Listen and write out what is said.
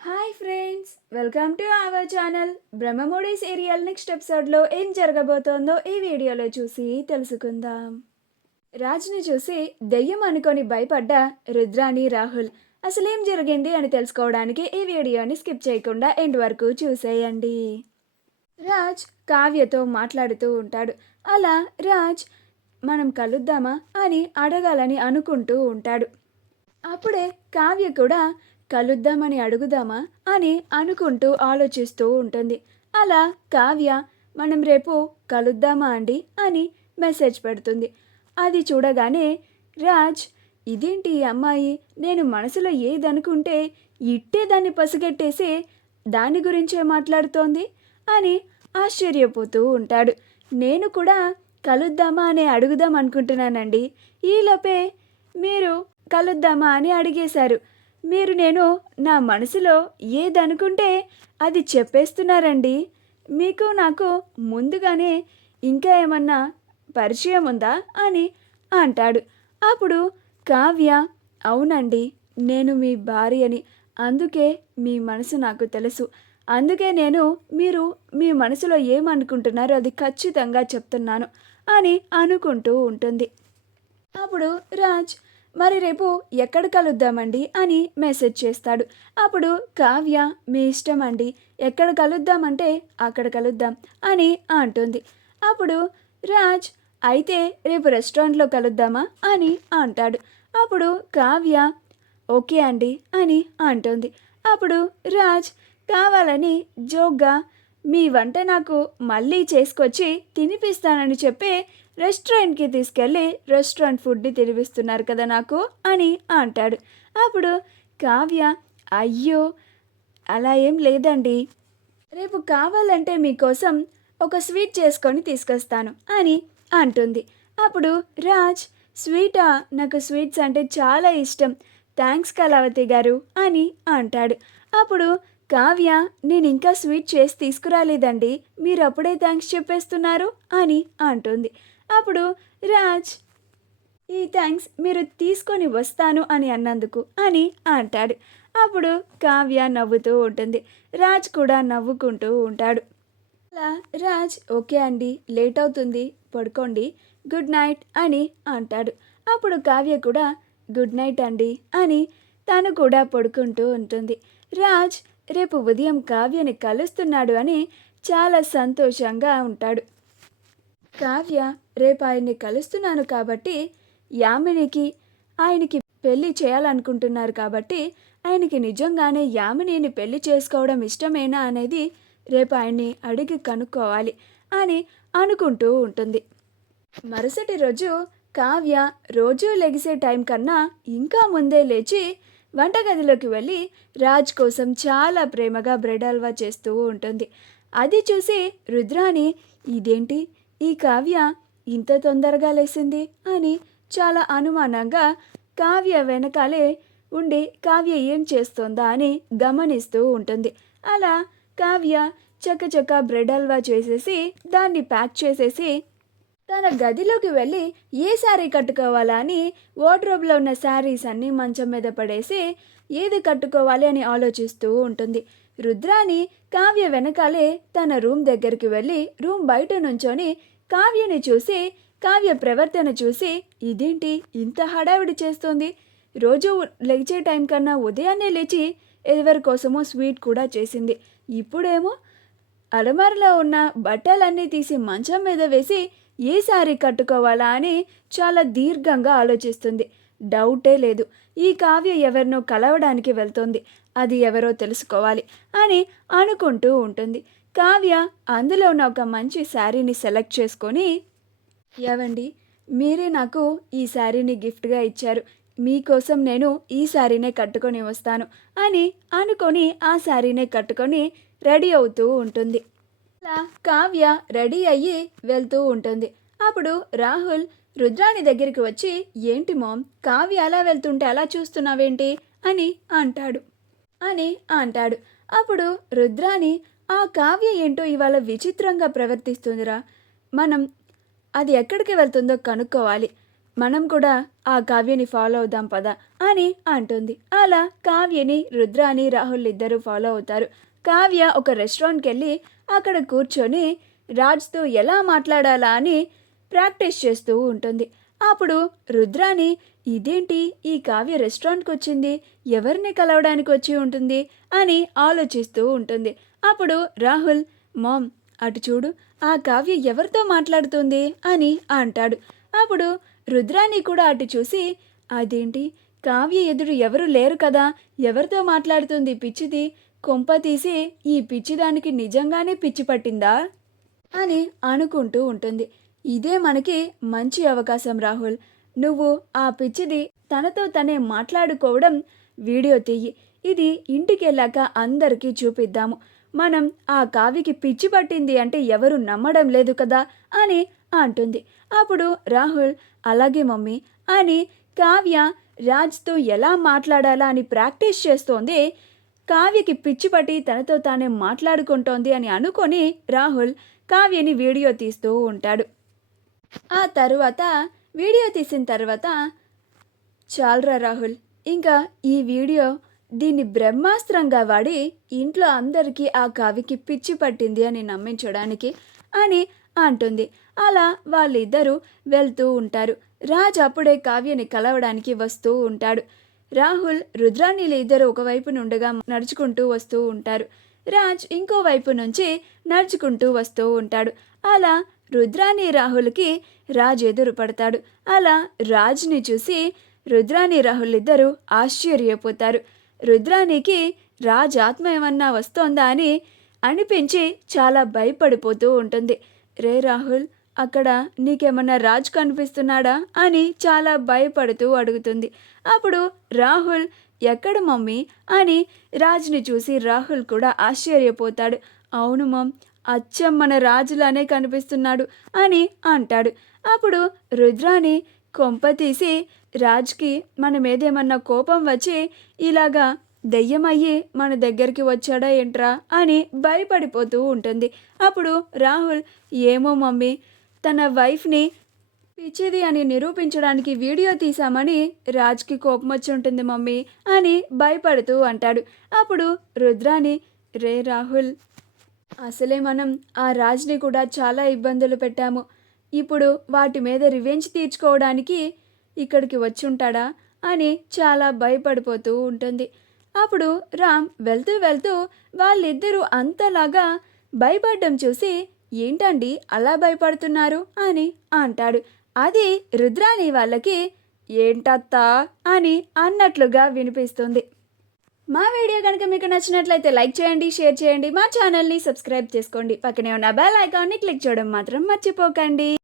Hi friends, welcome to our channel. Brahmamudi serial next ఎపిసోడ్లో ఏం జరగబోతోందో ఈ వీడియోలో చూసి తెలుసుకుందాం. రాజ్ని చూసి దెయ్యం అనుకొని భయపడ్డ రుద్రాని రాహుల్ అసలేం జరిగింది అని తెలుసుకోవడానికి ఈ వీడియోని స్కిప్ చేయకుండా ఎండ్ వరకు చూసేయండి. రాజ్ కావ్యతో మాట్లాడుతూ ఉంటాడు. అలా రాజ్ మనం కలుద్దామా అని అడగాలని అనుకుంటూ ఉంటాడు. అప్పుడే కావ్య కూడా కలుద్దామని అడుగుదామా అని అనుకుంటూ ఆలోచిస్తూ ఉంటుంది. అలా కావ్య మనం రేపు కలుద్దామా అండి అని మెసేజ్ పెడుతుంది. అది చూడగానే రాజ్ ఇదేంటి ఈ అమ్మాయి నేను మనసులో ఏదనుకుంటే ఇట్టే దాన్ని పసిగట్టేసి దాని గురించే మాట్లాడుతోంది అని ఆశ్చర్యపోతూ ఉంటాడు. నేను కూడా కలుద్దామా అని అడుగుదాం అనుకుంటున్నానండి. ఈలోపే మీరు కలుద్దామా అని అడిగేశారు. మీరు నేను నా మనసులో ఏదనుకుంటే అది చెప్పేస్తున్నారండి. మీకు నాకు ముందుగానే ఇంకా ఏమన్నా పరిచయం ఉందా అని అంటాడు. అప్పుడు కావ్య అవునండి, నేను మీ భార్యని, అందుకే మీ మనసు నాకు తెలుసు, అందుకే నేను మీరు మీ మనసులో ఏమనుకుంటున్నారో అది ఖచ్చితంగా చెప్తున్నాను అని అనుకుంటూ ఉంటుంది. అప్పుడు రాజ్ మరి రేపు ఎక్కడ కలుద్దామండి అని మెసేజ్ చేస్తాడు. అప్పుడు కావ్య మీ ఇష్టం అండి, ఎక్కడ కలుద్దామంటే అక్కడ కలుద్దాం అని అంటుంది. అప్పుడు రాజ్ అయితే రేపు రెస్టారెంట్లో కలుద్దామా అని అంటాడు. అప్పుడు కావ్య ఓకే అండి అని అంటుంది. అప్పుడు రాజ్ కావాలని జోక్గా మీ వంట నాకు మళ్ళీ చేసుకొచ్చి తినిపిస్తానని చెప్పి రెస్టారెంట్కి తీసుకెళ్ళి రెస్టారెంట్ ఫుడ్ని తినిపిస్తున్నారు కదా నాకు అని అంటాడు. అప్పుడు కావ్య అయ్యో అలా ఏం లేదండి, రేపు కావాలంటే మీకోసం ఒక స్వీట్ చేసుకొని తీసుకొస్తాను అని అంటుంది. అప్పుడు రాజ్ స్వీటా, నాకు స్వీట్స్ అంటే చాలా ఇష్టం, థ్యాంక్స్ కళావతి గారు అని అంటాడు. అప్పుడు కావ్య నేను ఇంకా స్వీట్ చేసి తీసుకురాలేదండి, మీరు అప్పుడే థ్యాంక్స్ చెప్పేస్తున్నారు అని అంటుంది. అప్పుడు రాజ్ ఈ థ్యాంక్స్ మీరు తీసుకొని వస్తాను అని అన్నందుకు అని అంటాడు. అప్పుడు కావ్య నవ్వుతూ ఉంటుంది. రాజ్ కూడా నవ్వుకుంటూ ఉంటాడు. అలా రాజ్ ఓకే అండి, లేట్ అవుతుంది, పడుకోండి, గుడ్ నైట్ అని అంటాడు. అప్పుడు కావ్య కూడా గుడ్ నైట్ అండి అని తను కూడా పడుకుంటూ ఉంటుంది. రాజ్ రేపు ఉదయం కావ్యని కలుస్తున్నాడు అని చాలా సంతోషంగా ఉంటాడు. కావ్య రేపు ఆయన్ని కలుస్తున్నాను కాబట్టి యామినికి ఆయనకి పెళ్ళి చేయాలనుకుంటున్నారు కాబట్టి ఆయనకి నిజంగానే యామినిని పెళ్లి చేసుకోవడం ఇష్టమేనా అనేది రేపు ఆయన్ని అడిగి కనుక్కోవాలి అని అనుకుంటూ ఉంటుంది. మరుసటి రోజు కావ్య రోజూ లెగిసే టైం కన్నా ఇంకా ముందే లేచి వంటగదిలోకి వెళ్ళి రాజ్ కోసం చాలా ప్రేమగా బ్రెడ్ హల్వా చేస్తూ ఉంటుంది. అది చూసి రుద్రాని ఇదేంటి ఈ కావ్య ఇంత తొందరగా లేచింది అని చాలా అనుమానంగా కావ్య వెనకాలే ఉండి కావ్య ఏం చేస్తోందా అని గమనిస్తూ ఉంటుంది. అలా కావ్య చకచక బ్రెడ్ హల్వా చేసేసి దాన్ని ప్యాక్ చేసేసి తన గదిలోకి వెళ్ళి ఏ శారీ కట్టుకోవాలా అని వార్డ్రోబ్లో ఉన్న శారీస్ అన్నీ మంచం మీద పడేసి ఏది కట్టుకోవాలి అని ఆలోచిస్తూ ఉంటుంది. రుద్రాని కావ్య వెనకాలే తన రూమ్ దగ్గరికి వెళ్ళి రూమ్ బయట నుంచొని కావ్యని చూసి కావ్య ప్రవర్తన చూసి ఇదేంటి ఇంత హడావిడి చేస్తోంది, రోజు లేచే టైం కన్నా ఉదయాన్నే లేచి ఎవరి కోసమో స్వీట్ కూడా చేసింది, ఇప్పుడేమో అలమారలో ఉన్న బట్టలన్నీ తీసి మంచం మీద వేసి ఏ శారీ కట్టుకోవాలా అని చాలా దీర్ఘంగా ఆలోచిస్తుంది. డౌటే లేదు, ఈ కావ్య ఎవరినో కలవడానికి వెళ్తోంది, అది ఎవరో తెలుసుకోవాలి అని అనుకుంటూ ఉంటుంది. కావ్య అందులో ఉన్న ఒక మంచి శారీని సెలెక్ట్ చేసుకొని ఏవండి మీరే నాకు ఈ శారీని గిఫ్ట్గా ఇచ్చారు, మీకోసం నేను ఈ శారీనే కట్టుకొని వస్తాను అని అనుకొని ఆ శారీనే కట్టుకొని రెడీ అవుతూ ఉంటుంది. అలా కావ్య రెడీ అయ్యి వెళ్తూ ఉంటుంది. అప్పుడు రాహుల్ రుద్రాని దగ్గరికి వచ్చి ఏంటి మామ్, కావ్య అలా వెళ్తుంటే అలా చూస్తున్నావేంటి అని అంటాడు. అప్పుడు రుద్రాని ఆ కావ్య ఏంటో ఇవాళ విచిత్రంగా ప్రవర్తిస్తుందిరా, మనం అది ఎక్కడికి వెళ్తుందో కనుక్కోవాలి, మనం కూడా ఆ కావ్యని ఫాలో అవుదాం పద అని అంటుంది. అలా కావ్యని రుద్రాని రాహుల్ ఇద్దరు ఫాలో అవుతారు. కావ్య ఒక రెస్టారెంట్కి వెళ్ళి అక్కడ కూర్చొని రాజ్తో ఎలా మాట్లాడాలా అని ప్రాక్టీస్ చేస్తూ ఉంటుంది. అప్పుడు రుద్రాని, ఇదేంటి ఈ కావ్య రెస్టారెంట్కి వచ్చింది, ఎవరిని కలవడానికి వచ్చి ఉంటుంది అని ఆలోచిస్తూ ఉంటుంది. అప్పుడు రాహుల్, మామ్ అటు చూడు, ఆ కావ్య ఎవరితో మాట్లాడుతుంది అని అంటాడు. అప్పుడు రుద్రాని కూడా అటు చూసి, అదేంటి కావ్య ఎదురు ఎవరు లేరు కదా, ఎవరితో మాట్లాడుతుంది పిచ్చిది, కొంప తీసి ఈ పిచ్చిదానికి నిజంగానే పిచ్చి పట్టిందా అని అనుకుంటూ ఉంటుంది. ఇదే మనకి మంచి అవకాశం రాహుల్, నువ్వు ఆ పిచ్చిది తనతో తనే మాట్లాడుకోవడం వీడియో తీయి, ఇది ఇంటికి వెళ్ళాక అందరికీ చూపిద్దాము, మనం ఆ కావ్యకి పిచ్చి పట్టింది అంటే ఎవరు నమ్మడం లేదు కదా అని అంటుంది. అప్పుడు రాహుల్, అలాగే మమ్మీ అని కావ్య రాజ్తో ఎలా మాట్లాడాలా అని ప్రాక్టీస్ చేస్తోంది. కావ్యకి పిచ్చి పట్టి తనతో తానే మాట్లాడుకుంటోంది అని అనుకొని రాహుల్ కావ్యని వీడియో తీస్తూ ఉంటాడు. ఆ తరువాత వీడియో తీసిన తర్వాత, చాలరా రాహుల్, ఇంకా ఈ వీడియో దీన్ని బ్రహ్మాస్త్రంగా వాడి ఇంట్లో అందరికీ ఆ కావ్యకి పిచ్చి పట్టింది అని నమ్మించడానికి అని అంటుంది. అలా వాళ్ళిద్దరూ వెళ్తూ ఉంటారు. రాజ్ అప్పుడే కావ్యని కలవడానికి వస్తూ ఉంటాడు. రాహుల్ రుద్రాణిలు ఇద్దరు ఒకవైపు నుండిగా నడుచుకుంటూ వస్తూ ఉంటారు. రాజ్ ఇంకోవైపు నుంచి నడుచుకుంటూ వస్తూ ఉంటాడు. అలా రుద్రాణి రాహుల్కి రాజ్ ఎదురు పడతాడు. అలా రాజ్ని చూసి రుద్రాణి రాహుల్ ఇద్దరు ఆశ్చర్యపోతారు. రుద్రాణికి రాజ్ ఆత్మ ఏమన్నా వస్తోందా అని అనిపించి చాలా భయపడిపోతూ ఉంటుంది. రే రాహుల్, అక్కడ నీకేమన్నా రాజ్ కనిపిస్తున్నాడా అని చాలా భయపడుతూ అడుగుతుంది. అప్పుడు రాహుల్, ఎక్కడ మమ్మీ అని రాజ్ని చూసి రాహుల్ కూడా ఆశ్చర్యపోతాడు. అవును మమ్, అచ్చం మన రాజులానే కనిపిస్తున్నాడు అని అంటాడు. అప్పుడు రుద్రాణి, కొంప తీసి రాజ్కి మన మీదేమన్నా కోపం వచ్చి ఇలాగా దెయ్యమయ్యి మన దగ్గరికి వచ్చాడా ఏంట్రా అని భయపడిపోతూ ఉంటుంది. అప్పుడు రాహుల్, ఏమో మమ్మీ, తన వైఫ్ని పిచ్చిది అని నిరూపించడానికి వీడియో తీశామని రాజ్కి కోపం వచ్చి ఉంటుంది మమ్మీ అని భయపడుతూ అంటాడు. అప్పుడు రుద్రాణి, రే రాహుల్, అసలే మనం ఆ రాజ్ని కూడా చాలా ఇబ్బందులు పెట్టాము, ఇప్పుడు వాటి మీద రివెంజ్ తీర్చుకోవడానికి ఇక్కడికి వచ్చి ఉంటాడా అని చాలా భయపడిపోతూ ఉంటుంది. అప్పుడు రామ్ వెళ్తూ వెళ్తూ వాళ్ళిద్దరూ అంతలాగా భయపడడం చూసి, ఏంటండి అలా భయపడుతున్నారు అని అంటాడు. అది రుద్రాణి వాళ్ళకి ఏంటత్తా అని అన్నట్లుగా వినిపిస్తుంది. మా వీడియో కనుక మీకు నచ్చినట్లయితే లైక్ చేయండి, షేర్ చేయండి, మా ఛానల్ని సబ్స్క్రైబ్ చేసుకోండి, పక్కనే ఉన్న బెల్ ఐకాన్ని క్లిక్ చేయడం మాత్రం మర్చిపోకండి.